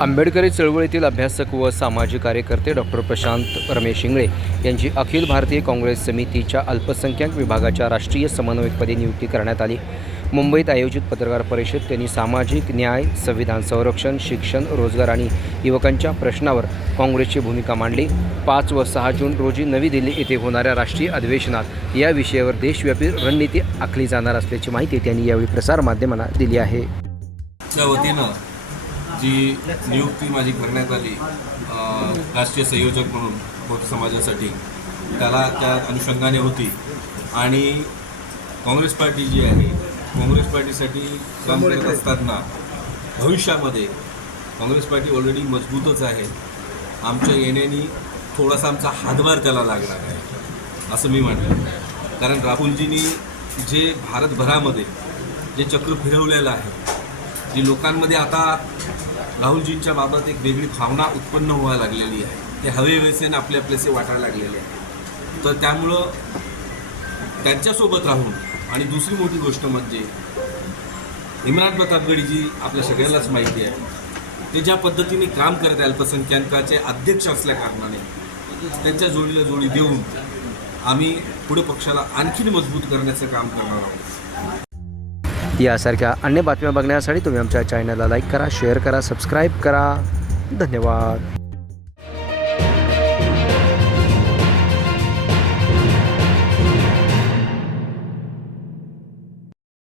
आंबेडकरी चळवळीतील अभ्यासक व सामाजिक कार्यकर्ते डॉक्टर प्रशांत रमेश इंगळे यांची अखिल भारतीय काँग्रेस समितीच्या अल्पसंख्याक विभागाच्या राष्ट्रीय समन्वयकपदी नियुक्ती करण्यात आली। मुंबईत आयोजित पत्रकार परिषदेत त्यांनी सामाजिक न्याय, संविधान संरक्षण, शिक्षण, रोजगार आणि युवकांच्या प्रश्नावर काँग्रेसची भूमिका मांडली। 5 व 6 जून रोजी नवी दिल्ली येथे होणाऱ्या राष्ट्रीय अधिवेशनात या विषयावर देशव्यापी रणनीती आखली जाणार असल्याची माहिती त्यांनी यावेळी प्रसारमाध्यमांना दिली आहे। त्या वतीनं जी नियुक्ती माझी करण्यात आली राष्ट्रीय संयोजक म्हणून बौद्ध समाजासाठी, त्याला त्या अनुषंगाने होती। आणि काँग्रेस पार्टी जी आहे, काँग्रेस पार्टीसाठी काम करत असताना भविष्यामध्ये काँग्रेस पार्टी ऑलरेडी मजबूतच आहे। आमच्या येण्याने थोडासा आमचा हातभार त्याला लागणार आहे असं मी म्हणतो। कारण राहुलजींनी जे भारतभरामध्ये जे चक्र फिरवलेलं आहे, जी लोकांमध्ये आता राहुलजींच्या बाबत एक वेगळी भावना उत्पन्न व्हायला लागलेली आहे, ते हवेवेसेने आपले आपलेसे वाटायला लागलेले आहे। तर त्यामुळं त्यांच्यासोबत राहून, आणि दुसरी मोठी गोष्ट म्हणजे इम्रान प्रतापगडी जी आपल्या सगळ्यांनाच माहिती आहे, ते ज्या पद्धतीने काम करत आहे अल्पसंख्याकाचे अध्यक्ष असल्या कारणाने त्यांच्या जोडीला जोडी देऊन आम्ही पुढे पक्षाला आणखीन मजबूत करण्याचं काम करणार आहोत। यासारख्या अन्य बातम्या बघण्यासाठी तुम्ही आमच्या चॅनलला लाईक करा, शेअर करा, सबस्क्राईब करा। धन्यवाद।